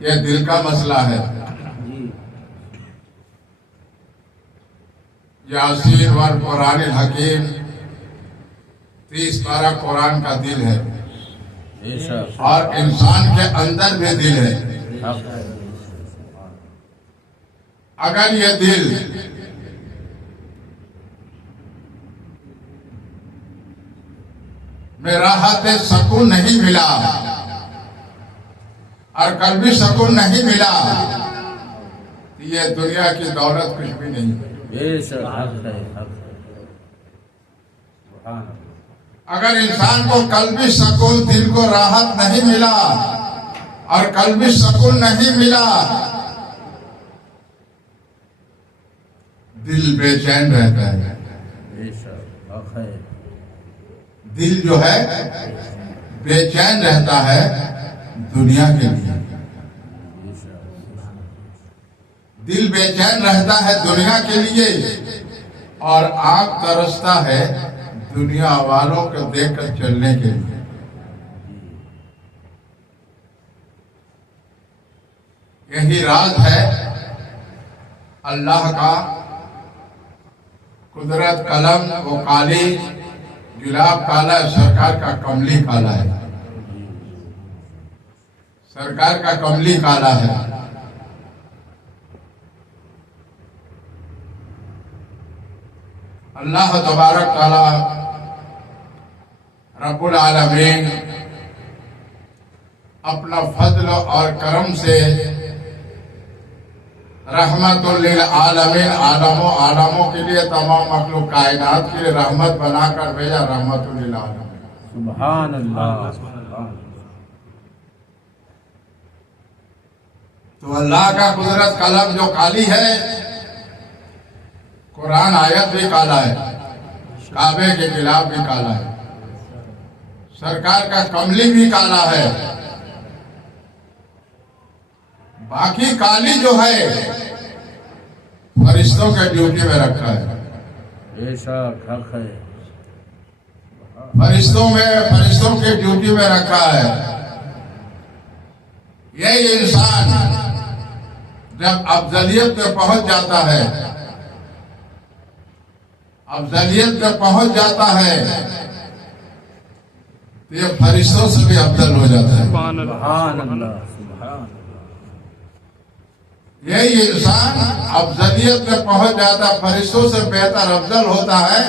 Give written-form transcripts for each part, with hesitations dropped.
یہ دل کا مسئلہ ہے. یاسین ور قرآن الحکیم 30 پارہ قرآن کا دل ہے اور انسان کے اندر بھی دل ہے. اگر یہ دل میں راحت سکون نہیں ملا اور قلبی سکون نہیں ملا تو یہ دنیا کی دولت کچھ بھی نہیں. اگر انسان کو قلبی سکون، دل کو راحت نہیں ملا اور قلبی سکون نہیں ملا، دل بے چین رہتا ہے. دل جو ہے بے چین رہتا ہے دنیا کے لیے. دل بے چین رہتا ہے دنیا کے لیے اور آنکھ ترستا ہے دنیا والوں کو دیکھ کر چلنے کے لیے. یہی راز ہے اللہ کا. قدرت قلم وہ کالی، گلاب کالا ہے، سرکار کا کملی کالا ہے. سرکار کا کملی کالا ہے. اللہ تبارک تعالی رب العالمین اپنا فضل اور کرم سے رحمت للعالمین، عالموں کے لیے، تمام مخلوق کائنات کے لیے رحمت بنا کر بھیجا. رحمت للعالمین. سبحان اللہ. تو اللہ کا قدرت قلم جو کالی ہے، قرآن آیت بھی کالا ہے، کعبے کے خلاف بھی کالا ہے، سرکار کا کملی بھی کالا ہے. باقی کالی جو ہے فرشتوں کے ڈیوٹی میں رکھا ہے. فرشتوں کے ڈیوٹی میں رکھا ہے. یہ انسان جب افضلیت پہ پہنچ جاتا ہے، افضلیت پہ پہنچ جاتا ہے تو یہ فرشتوں سے بھی افضل ہو جاتا ہے. سبحان اللہ. یہی انسان افضلیت پہ پہنچ جاتا، فرشتوں سے بہتر افضل ہوتا ہے،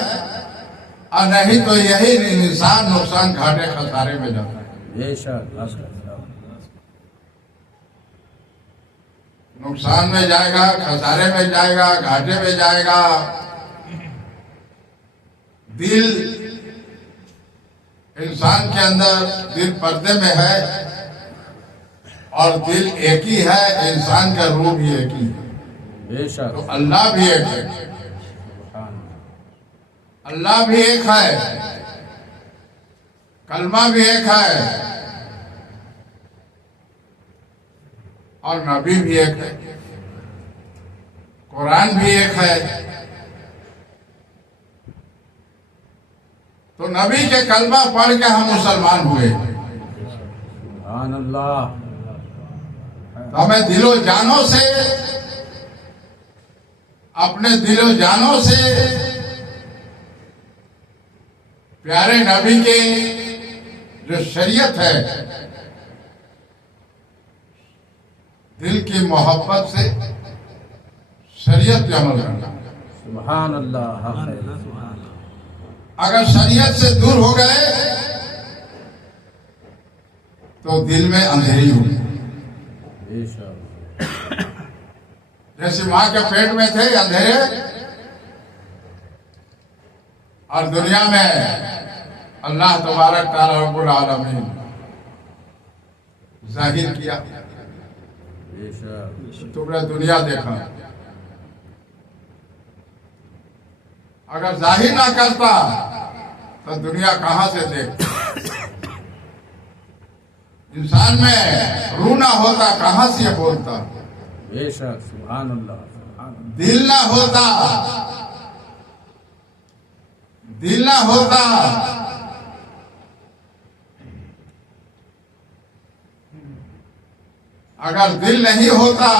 اور نہیں تو یہی انسان نقصان گھاٹے خسارے میں جاتا ہے. نقصان میں جائے گا، خسارے میں جائے گا، گھاٹے میں جائے گا. دل انسان کے اندر، دل پردے میں ہے اور دل ایک ہی ہے، انسان کا روح بھی ایک ہی ہے. تو اللہ بھی ایک ہے، اللہ بھی ایک ہے، کلمہ بھی ایک ہے اور نبی بھی ایک ہے، قرآن بھی ایک ہے. تو نبی کے کلمہ پڑھ کے ہم مسلمان ہوئے. سبحان اللہ. تو ہمیں دل و جانوں سے، اپنے دل و جانوں سے پیارے نبی کے جو شریعت ہے، دل کی محبت سے شریعت پہ عمل کرنا. سبحان اللہ. اگر شریعت سے دور ہو گئے تو دل میں اندھیری ہوگی. جیسے ماں کے پیٹ میں تھے اندھیرے، اور دنیا میں اللہ تبارک تعالی رب العالمین ظاہر کیا. تم نے دنیا دیکھا. اگر ظاہر نہ کرتا تو دنیا کہاں سے دیکھتا؟ انسان میں روح نہ ہوتا کہاں سے بولتا؟ بے شک. سبحان اللہ. دل نہ ہوتا، دل نہ ہوتا اگر دل نہیں ہوتا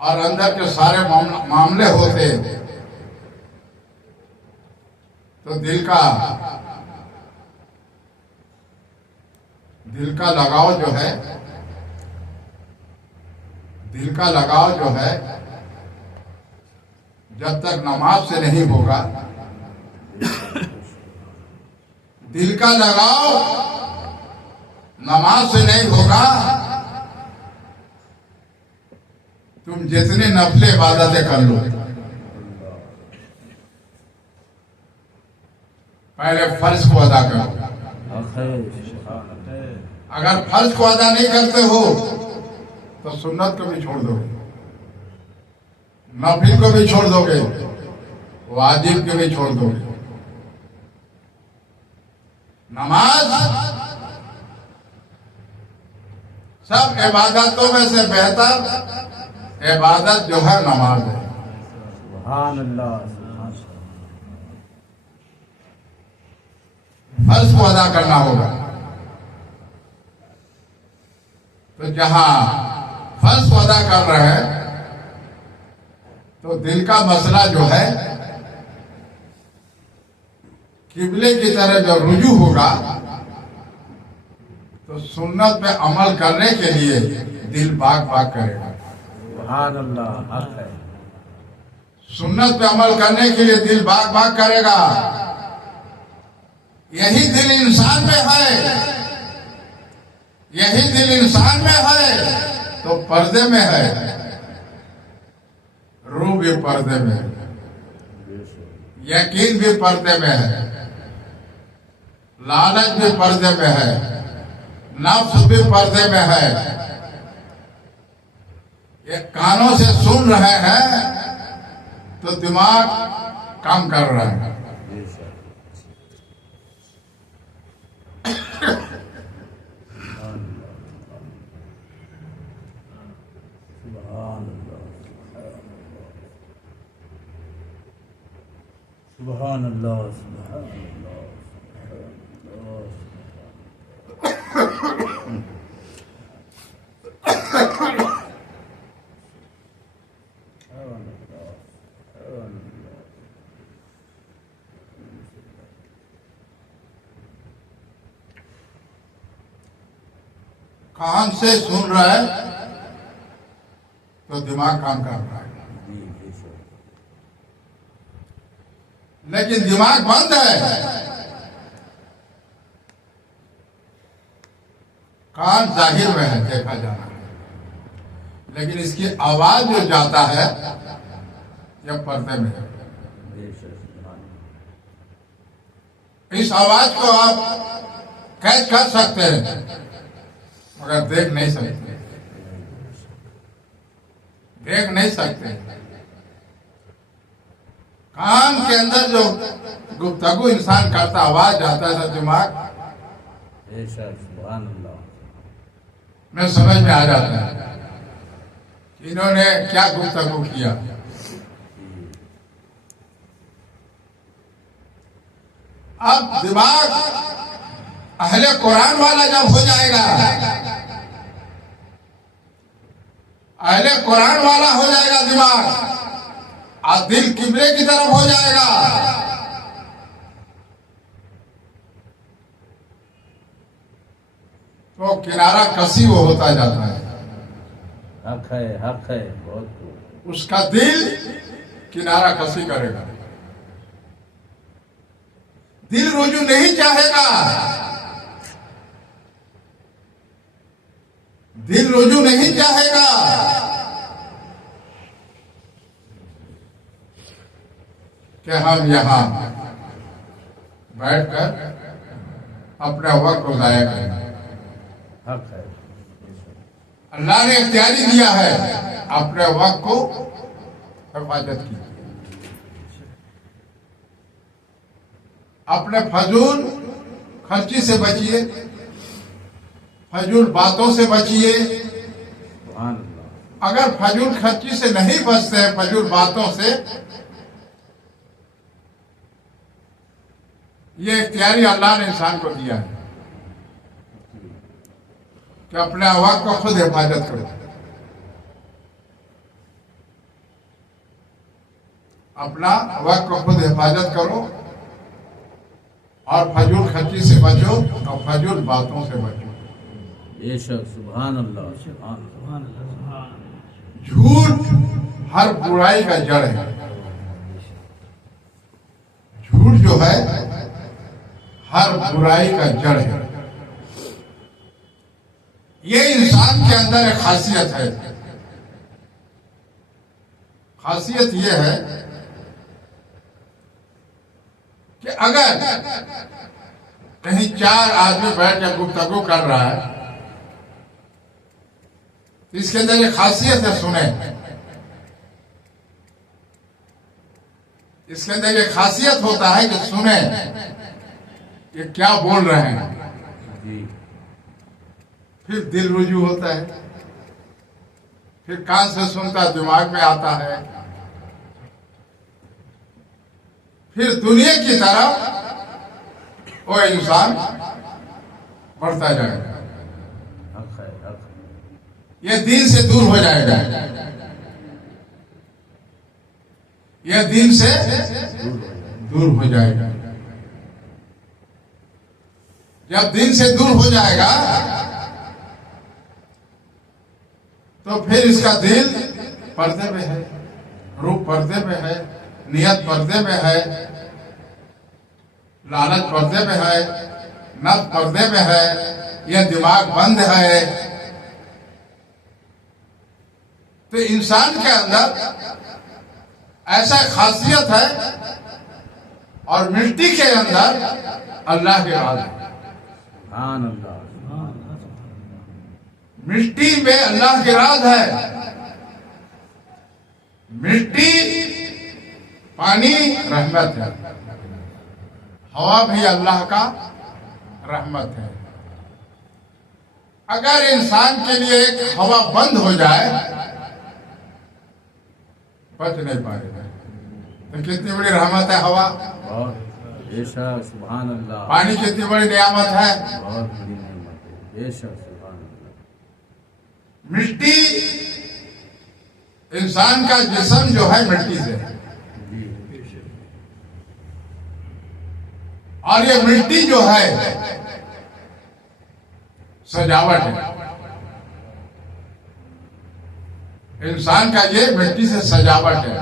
اور اندر کے سارے معاملے ہوتے تو دل کا لگاؤ جو ہے جب تک نماز سے نہیں ہوگا، دل کا لگاؤ نماز سے نہیں ہوگا، تم جتنے نفل عبادتیں کر لو، پہلے فرض کو ادا کرو۔ اگر فرض کو ادا نہیں کرتے ہو تو سنت کو بھی چھوڑ دو گے، نفل کو بھی چھوڑ دو گے، واجب کو بھی چھوڑ دو گے۔ نماز سب عبادتوں میں سے بہتر عبادت جو ہے نماز ہے۔ سبحان اللہ۔ فرض کو ادا کرنا ہوگا، تو جہاں فرض کو ادا کر رہے ہیں تو دل کا مسئلہ جو ہے قبلے کی طرف جو رجوع ہوگا تو سنت پہ عمل کرنے کے لیے دل باغ کرے گا۔ سبحان اللہ، حق ہے۔ سنت پہ عمل کرنے کے لیے دل باغ کرے گا۔ یہی دل انسان میں ہے، یہی دل انسان میں ہے تو پردے میں ہے، روح بھی پردے میں ہے، یقین بھی پردے میں ہے، لالچ بھی پردے میں ہے، نفس بھی پردے میں ہے۔ یہ کانوں سے سن رہے ہیں تو دماغ کام کر رہا ہے۔ سبحان اللہ، سبحان کان سے سن رہا ہے تو دماغ کام کر رہا ہے، لیکن دماغ بند ہے، کان ظاہر میں ہے، دیکھا جانا ہے، لیکن اس کی آواز جو جاتا ہے یہ پردے میں ہے۔ اس آواز کو آپ قید کر سکتے ہیں مگر دیکھ نہیں سکتے۔ کان کے اندر جو گفتگو انسان کرتا، آواز جاتا ہے تو دماغ میں سمجھ میں آ جاتا ہے کہ انہوں نے کیا گفتگو کیا۔ اب دماغ اہل قرآن والا جب ہو جائے گا، اہل قرآن والا ہو جائے گا دماغ، اور دل قبلے کی طرف ہو جائے گا، تو کنارہ کسی وہ ہوتا جاتا ہے۔ حق ہے، حق ہے، بہت اس کا دل کنارہ کسی کرے گا، دل رجوع نہیں چاہے گا، دل رجوع نہیں چاہے گا۔ کہ ہم یہاں بیٹھ کر اپنے وقت کو ضائع کریں۔ حق ہے۔ اللہ نے اختیاری دیا ہے، اپنے وقت کو حفاظت کی، اپنے فضول خرچی سے بچیے، فضول باتوں سے بچیے۔ اگر فضول خرچی سے نہیں بچتے ہیں، فضول باتوں سے، یہ اختیاری اللہ نے انسان کو دیا ہے کہ کہ اپنے وقت کو خود حفاظت کرو، اپنا وقت کو خود حفاظت کرو اور فضول خرچی سے بچو اور فضول باتوں سے بچو۔ بے شک، سبحان اللہ، سبحان اللہ۔ جھوٹ ہر برائی کا جڑ ہے۔ جھوٹ جو ہے ہر برائی کا جڑ ہے۔ یہ انسان کے اندر ایک خاصیت ہے۔ خاصیت یہ ہے کہ اگر کہیں چار آدمی بیٹھ کے گفتگو کر رہا ہے تو اس کے اندر ایک خاصیت ہے، سنیں۔ اس کے اندر ایک خاصیت ہوتا ہے کہ سنیں کہ کیا بول رہے ہیں، پھر دل رجوع ہوتا ہے، پھر کان سے سنتا دماغ میں آتا ہے، پھر دنیا کی طرف وہ انسان بڑھتا جائے گا، یہ دین سے دور ہو جائے گا، یہ دین سے دور ہو جائے گا۔ جب دین سے دور ہو جائے گا تو پھر اس کا دل پردے میں ہے، روح پردے میں ہے، نیت پردے میں ہے، لالچ پردے میں ہے، نفس پردے میں ہے، یہ دماغ بند ہے۔ تو انسان کے اندر ایسا خاصیت ہے، اور مٹی کے اندر اللہ کے راز ہے۔ سبحان اللہ۔ مٹی میں اللہ کے راز ہے۔ مٹی، پانی رحمت ہے، ہوا بھی اللہ کا رحمت ہے۔ اگر انسان کے لیے ایک ہوا بند ہو جائے بچ نہیں پائے گا۔ تو کتنی بڑی رحمت ہے ہوا، بے شک، سبحان اللہ۔ پانی کتنی بڑی نعمت ہے۔ بہت بڑی نعمت ہے، بے شک، سبحان اللہ۔ مٹی، انسان کا جسم جو ہے مٹی سے ہے، اور یہ مٹی جو ہے سجاوٹ ہے۔ انسان کا یہ مٹی سے سجاوٹ ہے۔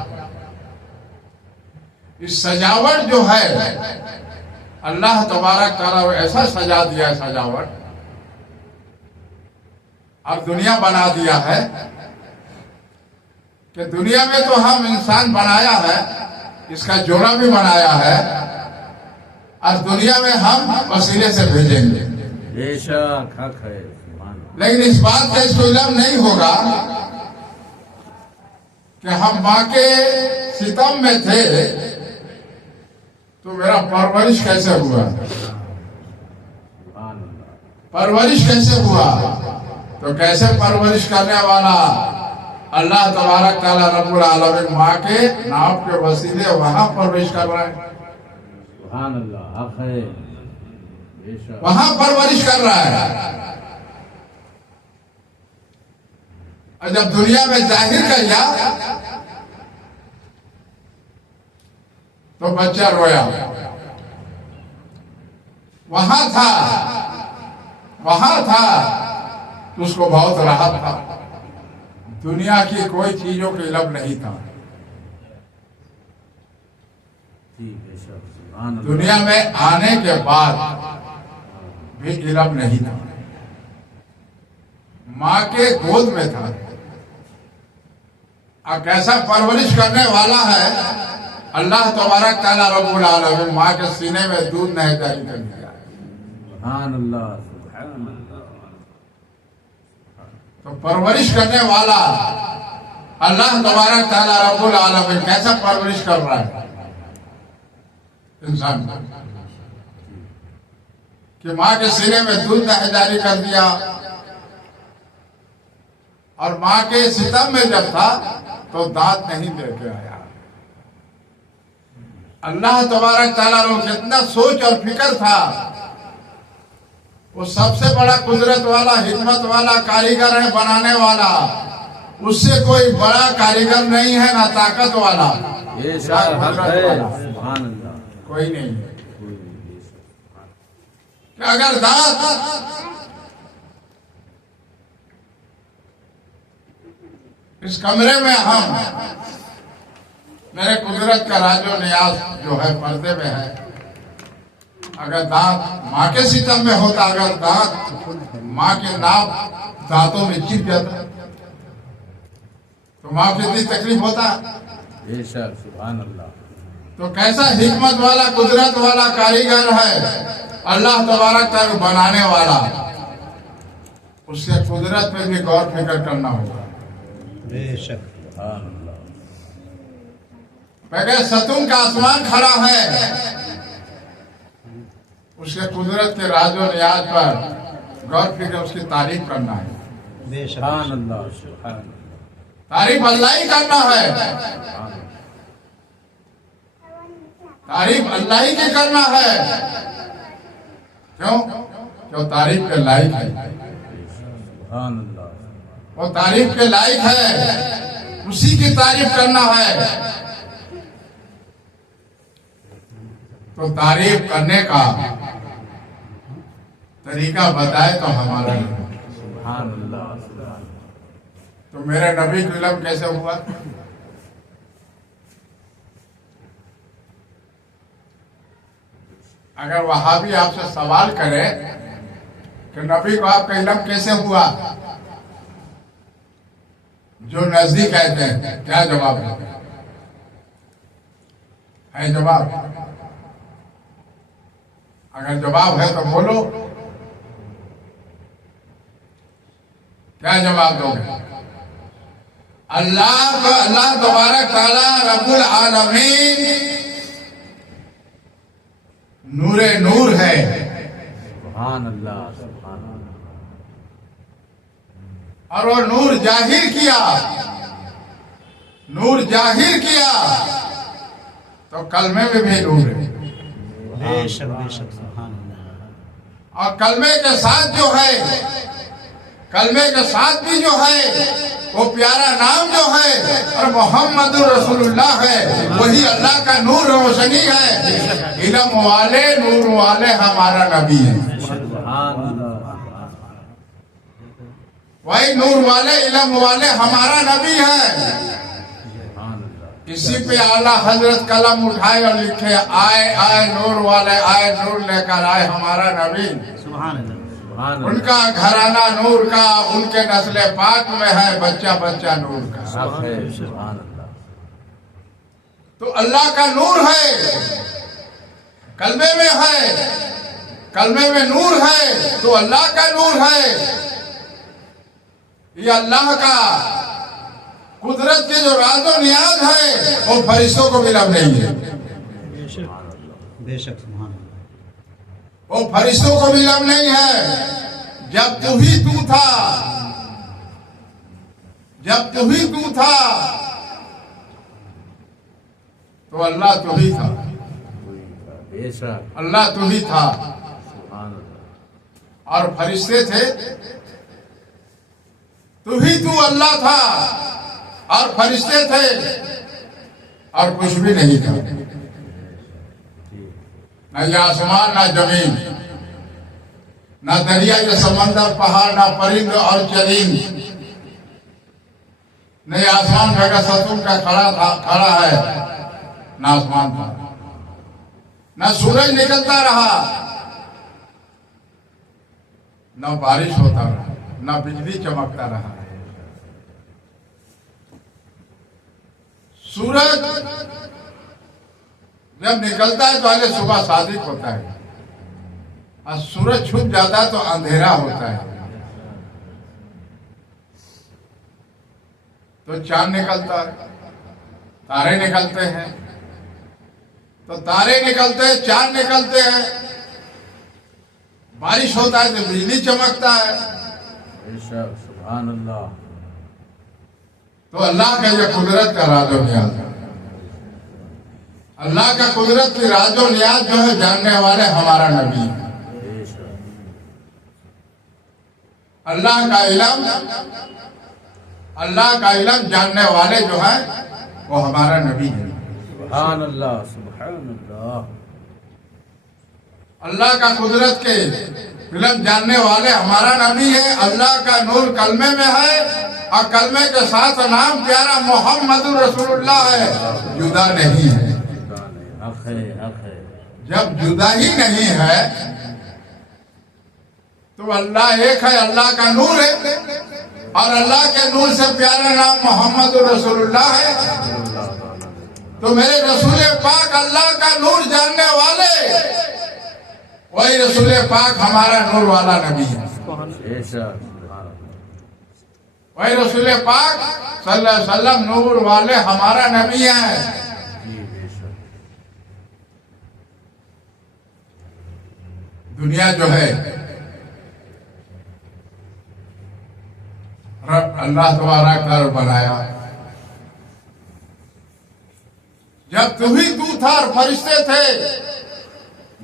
اس سجاوٹ جو ہے اللہ تبارک تعالیٰ ایسا سجا دیا ہے، سجاوٹ اور دنیا بنا دیا ہے کہ دنیا میں تو ہم انسان بنایا ہے، اس کا جوڑا بھی بنایا ہے، اور دنیا میں ہم وسیلے سے بھیجیں گے۔ بے شک، حق ہے، سبحان اللہ۔ لیکن اس بات کا اس کو علم نہیں ہوگا کہ ہم ماں کے ستم میں تھے تو میرا پرورش کیسے ہوا، سبحان اللہ۔ پرورش کیسے ہوا، تو کیسے پرورش کرنے والا اللہ تبارک تعالیٰ رب العالمین ماں کے ناپ کے وسیلے وہاں پرورش کر رہا ہے، سبحان اللہ، حق ہے، بے شک۔ وہاں پرورش کر رہا ہے۔ اور جب دنیا میں ظاہر کیا تو بچہ رویا، وہاں تھا تو اس کو بہت راحت تھا، دنیا کی کوئی چیزوں کے علم نہیں تھا، بے شک، سبحان اللہ۔ دنیا میں آنے کے بعد بھی علم نہیں تھا، ماں کے گود میں تھا۔ اب کیسا پرورش کرنے والا ہے اللہ تبارک تعالیٰ رب العالمین، ماں کے سینے میں دودھ نہیں جاری کر دیا، سبحان اللہ، سبحان اللہ۔ تو پرورش کرنے والا اللہ تبارک تعالیٰ رب العالمین کیسا پرورش کر رہا ہے انسان کو، کہ ماں کے سینے میں دودھ نہیں جاری کر دیا، اور ماں کے ستم میں جب تھا تو دانت نہیں دے کے آیا۔ اللہ تبارک تعالیٰ کو کتنا سوچ اور فکر تھا وہ سب سے بڑا قدرت والا حکمت والا کاریگر ہے بنانے والا. اس سے کوئی بڑا کاریگر نہیں ہے نہ طاقت والا. بے شک حق ہے. سبحان اللہ. کوئی نہیں ہے. کہ اگر ذات اس کمرے میں ہم میرے قدرت کا راج و نیاز جو ہے پردے میں ہے. اگر دانت ماں کے ستم میں ہوتا, اگر دانت ماں کے ناپ دانتوں میں چپ جاتا تو ماں کتنی تکلیف ہوتا. بے شک. سبحان اللہ. تو کیسا حکمت والا قدرت والا کاریگر ہے اللہ تبارک تعالیٰ بنانے والا. اس کے قدرت پہ بھی غور فکر کرنا ہوگا. بے شک. سبحان اللہ. بغیر ستون کا آسمان کھڑا ہے, اس کے قدرت کے راز و نیاز پر غور فکر اس کی تعریف کرنا ہے. بے شک. سبحان اللہ. سبحان اللہ. تعریف اللہ ہی کرنا ہے. تعریف اللہ ہی کی کرنا ہے. کیوں تعریف کے لائق ہے. سبحان اللہ. وہ تعریف کے لائق ہے, اسی کی تعریف کرنا ہے. تو تعریف کرنے کا طریقہ بتائے تو ہمارا. سبحان اللہ. تو میرے نبی کا علم کیسے ہوا؟ اگر وہابی آپ سے سوال کرے کہ نبی کو آپ کا علم کیسے ہوا, جو نزدیک کہتے ہیں, کیا جواب ہے جواب؟ اگر جواب ہے تو بولو, کیا جواب دو گے؟ اللہ تبارک تعالی رب العالمین نور نور ہے. سبحان اللہ. سبحان اللہ. اور وہ نور ظاہر کیا, نور ظاہر کیا تو کلمے میں بھی نور ہے. بے شک. بے شک. سبحان اللہ. اور کلمے کے ساتھ جو ہے, کلمے کے ساتھ بھی جو ہے وہ پیارا نام جو ہے اور محمد رسول اللہ ہے, وہی اللہ کا نور روشنی ہے. علم والے نور والے ہمارا نبی ہے. سبحان اللہ. وہی نور والے علم والے ہمارا نبی ہے. سبحان اللہ. اسی پہ اعلیٰ حضرت قلم اٹھائے اور لکھے, آئے آئے نور والے آئے, نور لے کر آئے ہمارا نبی. سبحان اللہ. سبحان ان اللہ. کا گھرانہ نور کا, ان کے نسل پاک میں ہے, بچہ بچہ نور کا. حق ہے. سبحان اللہ. تو اللہ کا نور ہے, کلمے میں ہے, کلمے میں نور ہے تو اللہ کا نور ہے. یہ اللہ کا قدرت کے جو راز و نیاز ہے وہ فرشتوں کو ملا نہیں ہے. بے شک. بے شک. سبحان اللہ. وہ فرشتوں کو بھی علم نہیں ہے. جب تو ہی تو تھا, جب تو ہی تو تھا تو اللہ تو ہی تھا. بے شک. اللہ تو ہی تھا سبحان اللہ. اور فرشتے تھے, تو ہی تو اللہ تھا اور فرشتے تھے اور کچھ بھی نہیں تھا. نہ یہ آسمان نہ زمین, نہ دریا یا سمندر, پہاڑ, نہ پرند اور چرند. نہ یہ آسمان بغیر ستون کا کھڑا ہے, نہ آسمان تھا, نہ سورج نکلتا رہا, نہ بارش ہوتا رہا, نہ بجلی چمکتا رہا. سورج جب نکلتا ہے تو پہلے صبح صادق ہوتا ہے, اور سورج چھپ جاتا ہے تو اندھیرا ہوتا ہے. تو چاند نکلتا ہے, تارے نکلتے ہیں, تو تارے نکلتے ہیں, چاند نکلتے ہیں, بارش ہوتا ہے تو بجلی چمکتا ہے. بے شک. سبحان اللہ. تو اللہ کا یہ قدرت کا راز و نیاز ہے. اللہ کا قدرت کی راز و نیاز جو ہے جاننے والے ہمارا نبی ہے. بے شک. اللہ کا علم جاننے والے جو ہیں وہ ہمارا نبی ہے. سبحان اللہ سبحان اللہ. اللہ کا قدرت کے علم جاننے والے ہمارا نبی ہے. اللہ کا نور کلمے میں ہے اور کلمے کے ساتھ نام پیارا محمد رسول اللہ ہے. جدا نہیں ہے. حق ہے حق ہے. جب جدا ہی نہیں ہے تو اللہ ایک ہے. اللہ کا نور ہے اور اللہ کے نور سے پیارا نام محمد رسول اللہ ہے. تو میرے رسول پاک اللہ کا نور جاننے والے وہی رسول پاک ہمارا نور والا نبی ہے. وہی رسول پاک صلی اللہ علیہ وسلم نور والے ہمارا نبی ہے. دنیا جو ہے رب اللہ تبارک تعالیٰ بنایا. جب تو ہی تو تھا اور فرشتے تھے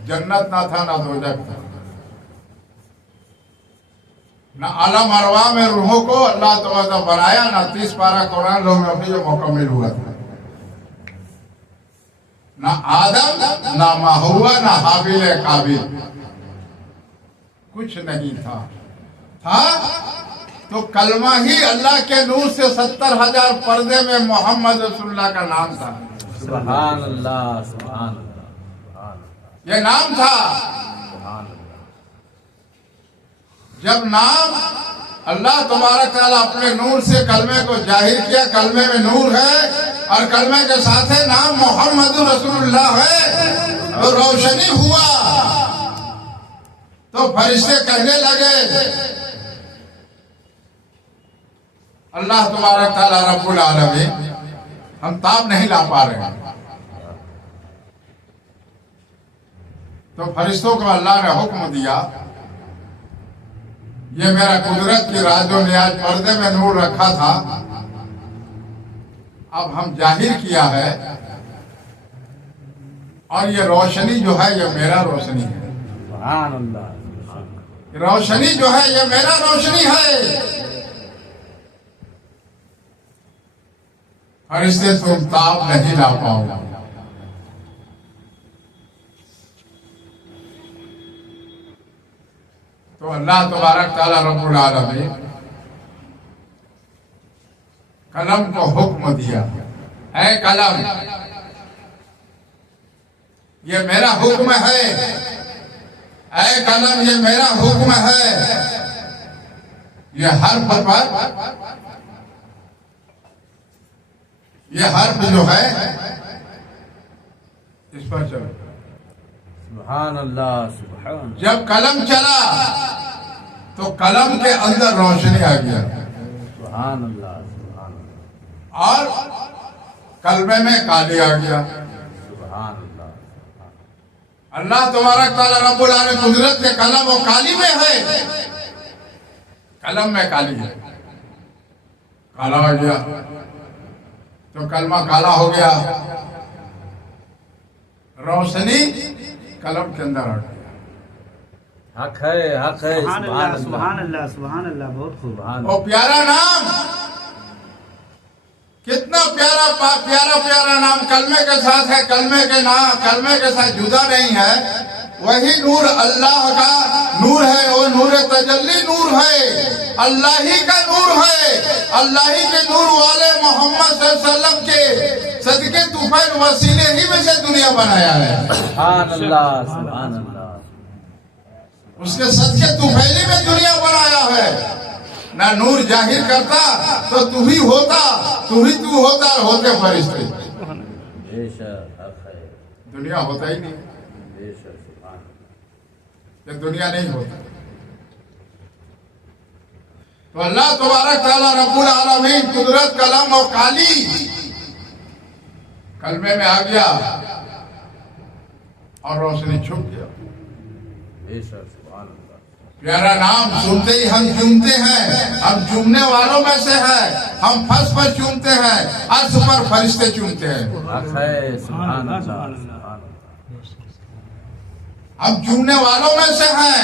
جنت نہ تھا نہ دوزخ تھا. نہ عالم ارواح میں روحوں کو اللہ تبارک بنایا نہ 30 پارہ قرآن لوگ میں جو مکمل ہوا تھا. نہ آدم نہ مہوا نہ حابیل قابل کچھ نہیں تھا تو کلمہ ہی اللہ کے نور سے 70,000 پردے میں محمد رسول اللہ کا نام تھا. سبحان اللہ سبحان اللہ. یہ نام تھا. جب نام اللہ تبارک تعالیٰ اپنے نور سے کلمے کو ظاہر کیا. کلمے میں نور ہے اور کلمے کے ساتھ نام محمد رسول اللہ ہے تو روشنی ہوا. تو فرشتے کہنے لگے اللہ تبارک تعالیٰ رب العالمین ہم تاب نہیں لا پا رہے ہیں. تو فرشتوں کو اللہ نے حکم دیا یہ میرا قدرت کی راز و نیاز پردے میں نور رکھا تھا اب ہم ظاہر کیا ہے اور یہ روشنی جو ہے یہ میرا روشنی ہے. سبحان اللہ. روشنی جو ہے یہ میرا روشنی ہے. فرشتے تم تاب نہیں لا پاؤ گا. تو اللہ تبارک تعالیٰ رب العالمین قلم کو حکم دیا اے قلم یہ میرا حکم ہے. اے قلم یہ میرا حکم ہے. یہ حرف پر یہ حرف جو ہے اس پر چلو. سبحان اللہ سبحان. جب قلم چلا تو قلم کے اندر روشنی آ گیا سبحان اللہ سبحان اللہ. اور کلمے میں کالی آ گیا. سبحان اللہ. اللہ تبارک تعالیٰ رب العالمین قدرت کے قلم و کالی میں ہے. قلم میں کالی ہے کالا ہو گیا تو کلمہ کالا ہو گیا. روشنی قلم کے اندر آ گیا. حق ہے حق ہے. سبحان اللہ سبحان اللہ سبحان اللہ. بہت خوب. سبحان وہ پیارا نام کتنا پیارا نام کلمے کے ساتھ ہے. کلمے کے نام کلمے کے ساتھ جدا نہیں ہے. وہی نور اللہ کا نور ہے. وہ نور تجلی نور ہے. اللہ ہی کا نور ہے. اللہ ہی کے نور والے محمد صلی اللہ علیہ وسلم کے صدقے طوفان وسیلے ہی میں سے دنیا بنایا ہے. سبحان اللہ سبحان اللہ. اس کے صدقے طوفیلی میں دنیا بنایا ہے. نہ نور ظاہر کرتا تو ہی ہوتا ہوتے فرشتے. بے شک حق ہے. دنیا ہوتا ہی نہیں. بے شک سبحان اللہ. یہ دنیا نہیں ہوتا. تو اللہ تبارک تعالیٰ رب العالمین قدرت قلم اور کالی کلمے میں آ گیا اور روشنی چھپ گیا. بے شک سبحان اللہ. پیارا نام سنتے ہی ہم چومتے ہیں. ہم چومنے والوں میں سے ہیں. ہم فرش پر چومتے ہیں. عرش پر فرشتے چومتے ہیں. حق ہے سبحان اللہ سبحان اللہ. ہم چومنے والوں میں سے ہیں.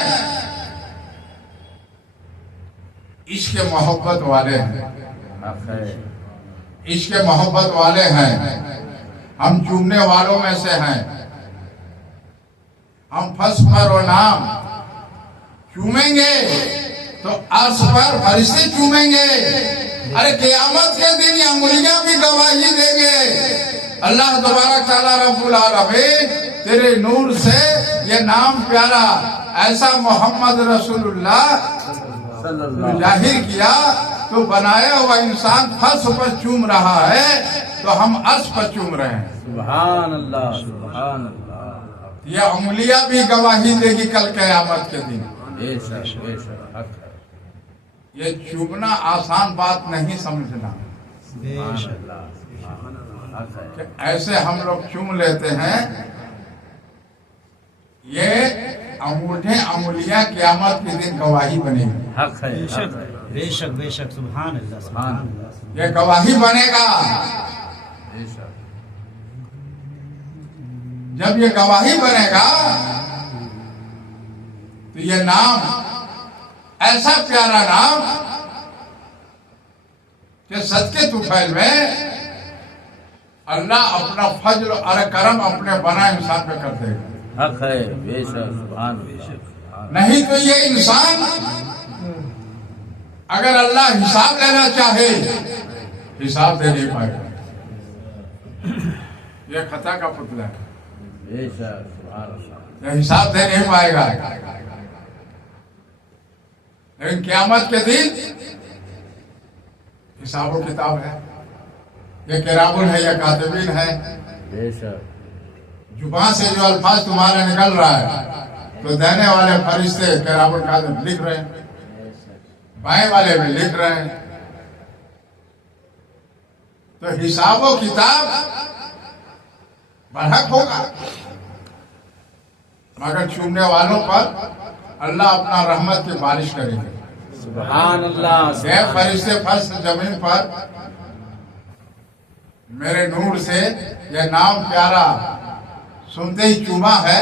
عشق محبت والے ہیں، حق ہے، عشق محبت والے ہیں، ہم چومنے والوں میں سے ہیں۔ ہم فس پر و نام چومیں گے تو عرش پر فرشتے چومیں گے۔ ارے قیامت کے دن یہ انگلیاں بھی گواہی دیں گے۔ اللہ تبارک تعالیٰ رب العالمین تیرے نور سے یہ نام پیارا ایسا محمد رسول اللہ صلی اللہ ظاہر کیا تو بنایا ہوا انسان فرش پر چوم رہا ہے تو ہم عرش پر چوم رہے ہیں۔ سبحان اللہ، سبحان اللہ، یہ انگلیاں بھی گواہی دے گی کل قیامت کے دن۔ بے شک بے شک، حق ہے، یہ چومنا آسان بات نہیں سمجھنا سبحان اللہ، سبحان اللہ، حق ہے، کہ ایسے ہم لوگ چوم لیتے ہیں۔ یہ انگلیاں قیامت کے دن گواہی بنے گی، حق ہے، بے حق شک ہے، بے شک بے شک سبحان اللہ سبحان اللہ۔ یہ گواہی بنے گا۔ بے شک، جب یہ گواہی بنے گا تو یہ نام ایسا پیارا نام کہ صدقے طفیل میں اللہ اپنا فضل اور کرم اپنے بنا انسان پہ کر دے گا۔ حق ہے، بے شک، سبحان اللہ، نہیں تو یہ انسان اگر اللہ حساب لینا چاہے حساب دے نہیں پائے گا۔ یہ خطا کا پتلا ہے، بے شک، سبحان اللہ، یہ حساب دے نہیں پائے گا۔ لیکن قیامت کے دن حساب و کتاب ہے۔ یہ کرام ہے، یہ کاتبین ہے۔ بے شک، زبان سے جو الفاظ تمہارے نکل رہا ہے تو دینے والے فرشتے کرام الکاتب لکھ رہے ہیں، بائیں والے بھی لکھ رہے ہیں۔ تو حساب و کتاب برحق ہوگا، مگر چومنے والوں پر اللہ اپنا رحمت کی بارش کرے گا۔ سبحان اللہ، یہ فرشتے فرش زمین پر میرے نور سے یہ نام پیارا سنتے ہی چوما ہے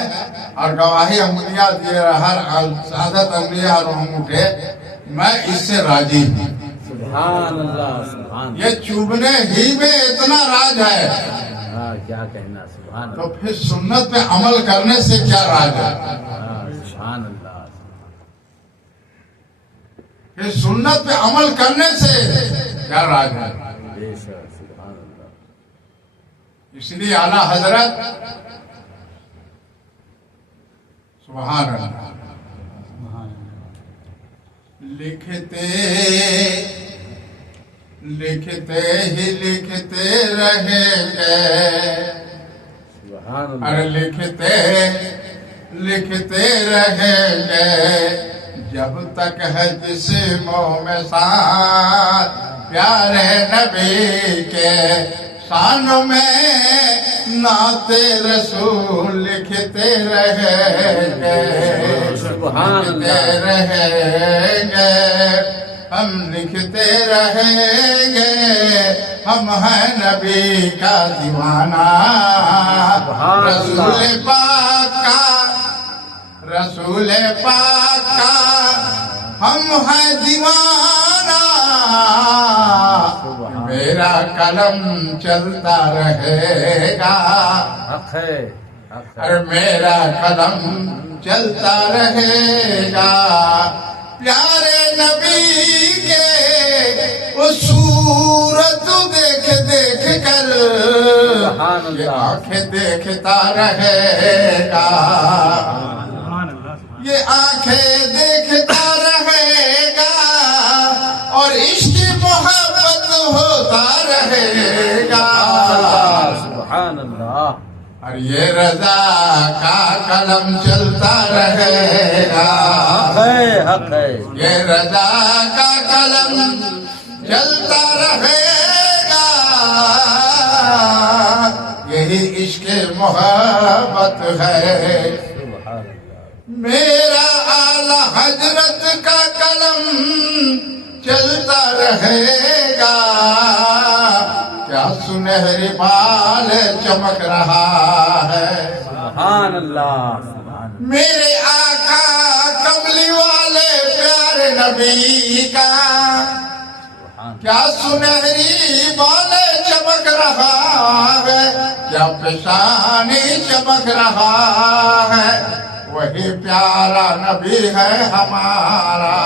اور گواہی انگلیاں دے رہا، سعادت انگلیاں اور انگوٹھے، میں اس سے راضی ہوں۔ سبحان اللہ، سبحان یہ چوبنے ہی میں اتنا راج ہے اللہ، کیا کہنا، سبحان تو اللہ، پھر سنت پہ عمل کرنے سے کیا راج ہے؟ سبحان اللہ، پھر سنت پہ عمل کرنے سے کیا راج ہے؟ بے شک، سبحان اللہ، اس لیے اعلیٰ حضرت سبحان اللہ لکھتے لکھتے ہی لکھتے رہیں گے، سبحان اور اللہ، لکھتے لکھتے رہیں گے جب تک ہے جسموں میں ساتھ پیارے نبی کے، شانوں میں نعت رسول لکھتے رہیں گے، سبحان لکھتے اللہ، رہیں گے، ہم لکھتے رہیں گے، ہم ہیں نبی کا دیوانہ، سبحان رسول اللہ، پاک کا، رسول پاک کا ہم ہیں دیوانہ، میرا قلم چلتا رہے گا، حق ہے، حق ہے، اور میرا قلم چلتا رہے گا، پیارے نبی کے وہ صورت دیکھ دیکھ کر سبحان اللہ، یہ آنکھیں دیکھتا رہے گا، سبحان اللہ یہ آنکھیں دیکھتا رہے گا، اور عشق محبت ہوتا رہے گا، سبحان اللہ، اور یہ رضا کا قلم چلتا رہے گا، حق ہے، حق ہے، یہ رضا کا قلم چلتا رہے گا، یہی عشق محبت ہے، سبحان اللہ، میرا اعلی حضرت کا قلم چلتا رہے گا، کیا سنہری بال چمک رہا ہے، سبحان اللہ، سبحان اللہ، میرے آقا کملی والے پیارے نبی کا کیا سنہری بالے چمک رہا ہے، کیا پیشانی چمک رہا ہے، وہی پیارا نبی ہے ہمارا،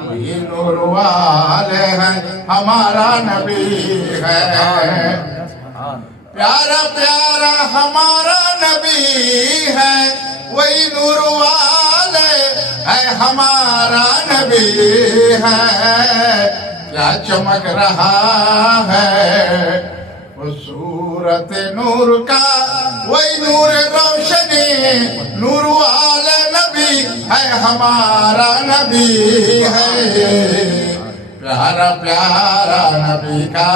وہی نور والے ہیں ہمارا نبی ہے، پیارا پیارا ہمارا نبی ہے، وہی نور والے ہے ہمارا نبی ہے، کیا چمک رہا ہے وہ صورت نور کا، وہی نور روشنی، نور والے نبی ہے ہمارا نبی ہے، پیارا پیارا نبی کا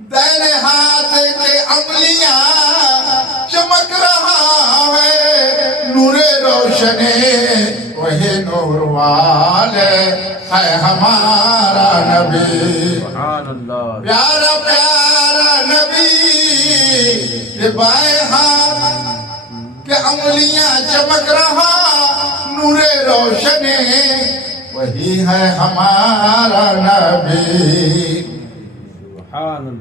دائیں ہاتھ کے انگلیاں چمک رہا ہے، نور روشنی وہی نور والے ہے ہمارا نبی، پیارا پیارا نبی، یہ بائیں ہاتھ کے انگلیاں چمک رہا، نور روشنی وہی ہے ہمارا نبی،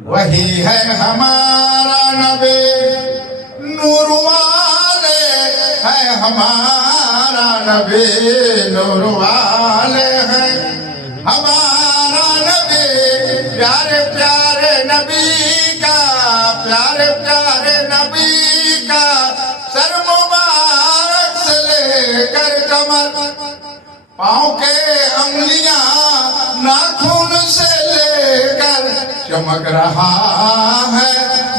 وہی ہے ہمارا نبی، نور والے ہے ہمارا نبی، نور والے ہے ہمارا نبی، پیارے پیارے نبی کا، پیارے پیارے نبی کا، سر مبارک سے لے کر کمر، پاؤں کے انگلیاں ناخن سے لے کر چمک رہا ہے،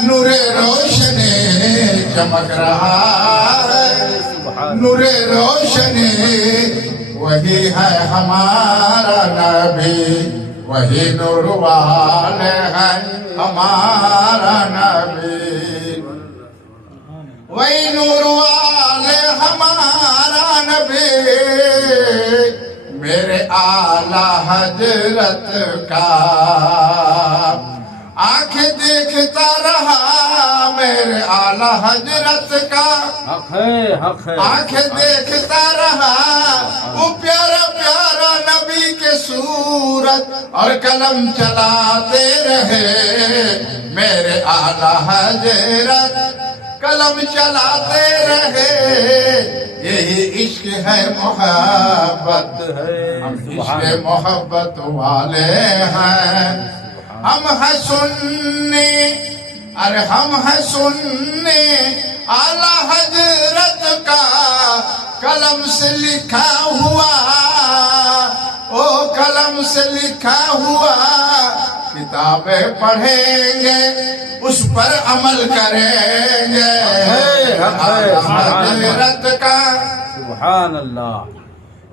نور روشنی چمک رہا ہے، نور روشنی وہی ہے ہمارا نبی، وہی نور والے ہے ہمارا نبی، وہی نور والے ہمارا نبی، میرے اعلیٰ حضرت کا آنکھ دیکھتا رہا، میرے اعلیٰ حضرت کا آنکھ دیکھتا رہا، وہ پیارا پیارا نبی کے صورت اور قلم چلاتے رہے، میرے اعلیٰ حضرت قلم چلاتے رہے، یہی عشق ہے محبت ہے، ہم عشق محبت والے ہیں، ہم ہیں سنی، ارے ہم ہیں سنی، اعلیٰ حضرت کا قلم سے لکھا ہوا، او قلم سے لکھا ہوا، کتابیں پڑھیں گے اس پر عمل کریں گے، حضرت کا سبحان اللہ،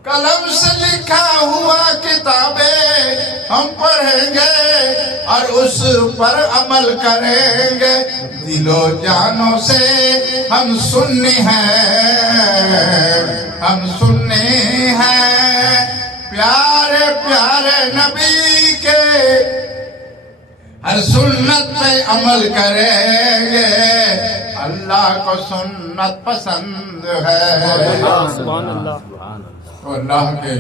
قلم سے لکھا ہوا کتابیں ہم پڑھیں گے اور اس پر عمل کریں گے، دل و جانوں سے ہم سنی ہیں، ہم سنی ہیں، پیارے پیارے نبی کے ہر سنت پہ عمل کریں گے، اللہ کو سنت پسند ہے، سبحان اللہ، تو اللہ کے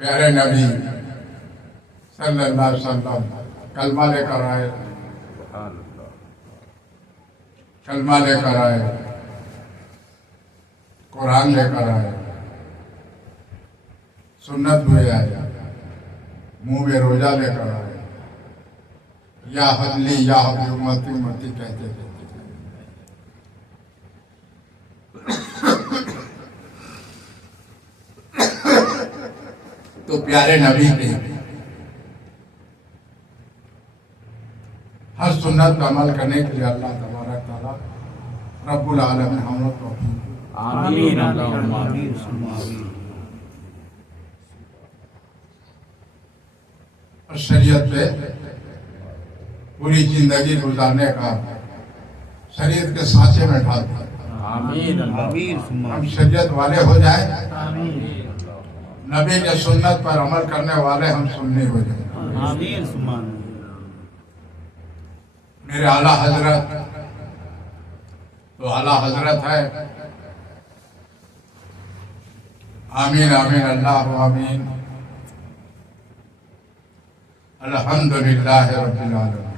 پیارے نبی صلی اللہ علیہ وسلم کلمہ لے کر آئے، کلمہ لے کر آئے، قرآن لے کر آئے، سنت ہوئے آئے، منہ میں روزہ لے کر آئے، یا حبلی یا حبلی امتی امتی کہتے تھے، تو پیارے نبی کے ہر سنت پر عمل کرنے کے لیے اللہ تبارک تعالیٰ رب العالمین ہم لوگ کو آمین اللہم آمین، اور شریعت پہ پوری زندگی گزارنے کا شریعت کے سانچے میں ڈال دیا، آمین اللہم ہم شریعت والے ہو جائیں، نبی کے سنت پر عمل کرنے والے ہم سننے ہو جائیں، آمین، میرے اعلیٰ حضرت تو اعلیٰ حضرت ہے، آمین آمین اللہ آمین الحمدللہ رب العالمین.